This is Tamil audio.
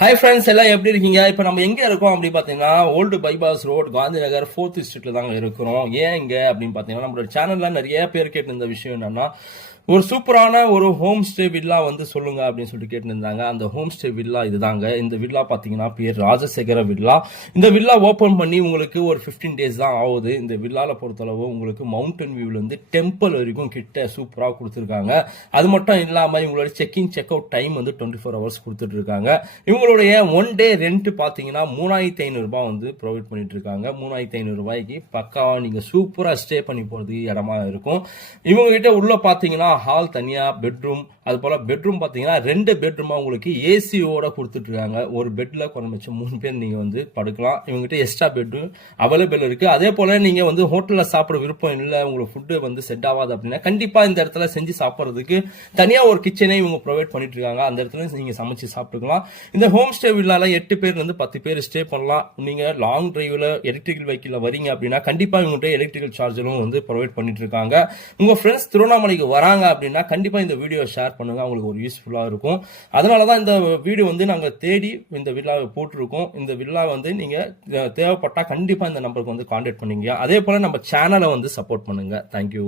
ஹாய் ஃப்ரெண்ட்ஸ், எல்லாம் எப்படி இருக்கீங்க? இப்போ நம்ம எங்கே இருக்கோம் அப்படின்னு பார்த்தீங்கன்னா, old bypass road, Gandhi Nagar 4th ஸ்ட்ரீட்ல தாங்க இருக்கிறோம். ஏன் இங்கே அப்படின்னு பார்த்தீங்கன்னா, நம்மளோட சேனலில் நிறைய பேர் கேட்டிருந்த விஷயம் என்னன்னா, ஒரு சூப்பரான ஒரு ஹோம் ஸ்டே வில்லா வந்து சொல்லுங்க அப்படின்னு சொல்லிட்டு கேட்டுருந்தாங்க. அந்த ஹோம் ஸ்டே வில்லா இதுதாங்க. இந்த வில்லா பார்த்தீங்கன்னா பேர் ராஜசேகர வில்லா. இந்த வில்லா ஓப்பன் பண்ணி உங்களுக்கு ஒரு 15 டேஸ் தான் ஆகுது. இந்த வில்லால பொறுத்தளவு உங்களுக்கு மவுண்டன் வியூல இருந்து டெம்பிள் வரைக்கும் கிட்ட சூப்பராக கொடுத்துருக்காங்க. அது மட்டும் இல்லாமல் இவங்களோட செக்இன் செக் அவுட் டைம் வந்து 24 ஹவர்ஸ் கொடுத்துட்டு இருக்காங்க. இவங்களுடைய ஒன் டே ரெண்ட் பார்த்தீங்கன்னா 3500 ரூபாய் வந்து ப்ரொவைட் பண்ணிட்டு இருக்காங்க. 3500 ரூபாய்க்கு பக்காவா நீங்க சூப்பரா ஸ்டே பண்ணி போறதுக்கு இடமா இருக்கும். இவங்க கிட்ட உள்ள பார்த்தீங்கன்னா ஹால் தனியா, பெட்ரூம், அது போல பெட்ரூம் பாத்தீங்கன்னா 2 பெட்ரூமா உங்களுக்கு ஏசியோட கொடுத்துட்டு இருக்காங்க. ஒரு பெட்ல குறைஞ்சபட்சம் 3 பேர் நீங்க வந்து படுக்கலாம். இவங்ககிட்ட எக்ஸ்ட்ரா பெட்ரூம் அவைலபிள் இருக்கு. அதே போல நீங்க வந்து ஹோட்டல்ல சாப்பிட விருப்பம் இல்லை, உங்களுக்கு ஃபுட்டு வந்து செட் ஆகாது அப்படின்னா கண்டிப்பா இந்த இடத்துல செஞ்சு சாப்பிட்றதுக்கு தனியா ஒரு கிச்சனே இவங்க ப்ரொவைட் பண்ணிட்டு இருக்காங்க. அந்த இடத்துல நீங்க சமைச்சு சாப்பிட்டுக்கலாம். இந்த ஹோம் ஸ்டே வில்லால 8 பேர்ல இருந்து 10 பேர் ஸ்டே பண்ணலாம். நீங்க லாங் டிரைவ்ல எலக்ட்ரிக்கல் வெஹிக்கிள்ல வரீங்க அப்படின்னா கண்டிப்பா இவங்ககிட்ட எலக்ட்ரிக்கல் சார்ஜரும் வந்து ப்ரொவைட் பண்ணிட்டு இருக்காங்க. உங்க ஃப்ரெண்ட்ஸ் திருவண்ணாமலைக்கு வராங்க அப்படின்னா கண்டிப்பா இந்த வீடியோ ஷேர் பண்ணுங்க, அவங்களுக்கு ஒரு யூஸ்ஃபுல்லா இருக்கும். அதனாலதான் இந்த வீடியோ வந்து நாங்க தேடி இந்த வில்லாவை போட்டிருக்கோம். இந்த வில்லா வந்து நீங்க தேவைப்பட்டா கண்டிப்பா இந்த நம்பருக்கு வந்து கான்டாக்ட் பண்ணீங்க. அதே போல நம்ம சேனலை வந்து சப்போர்ட் பண்ணுங்க. தேங்க்யூ.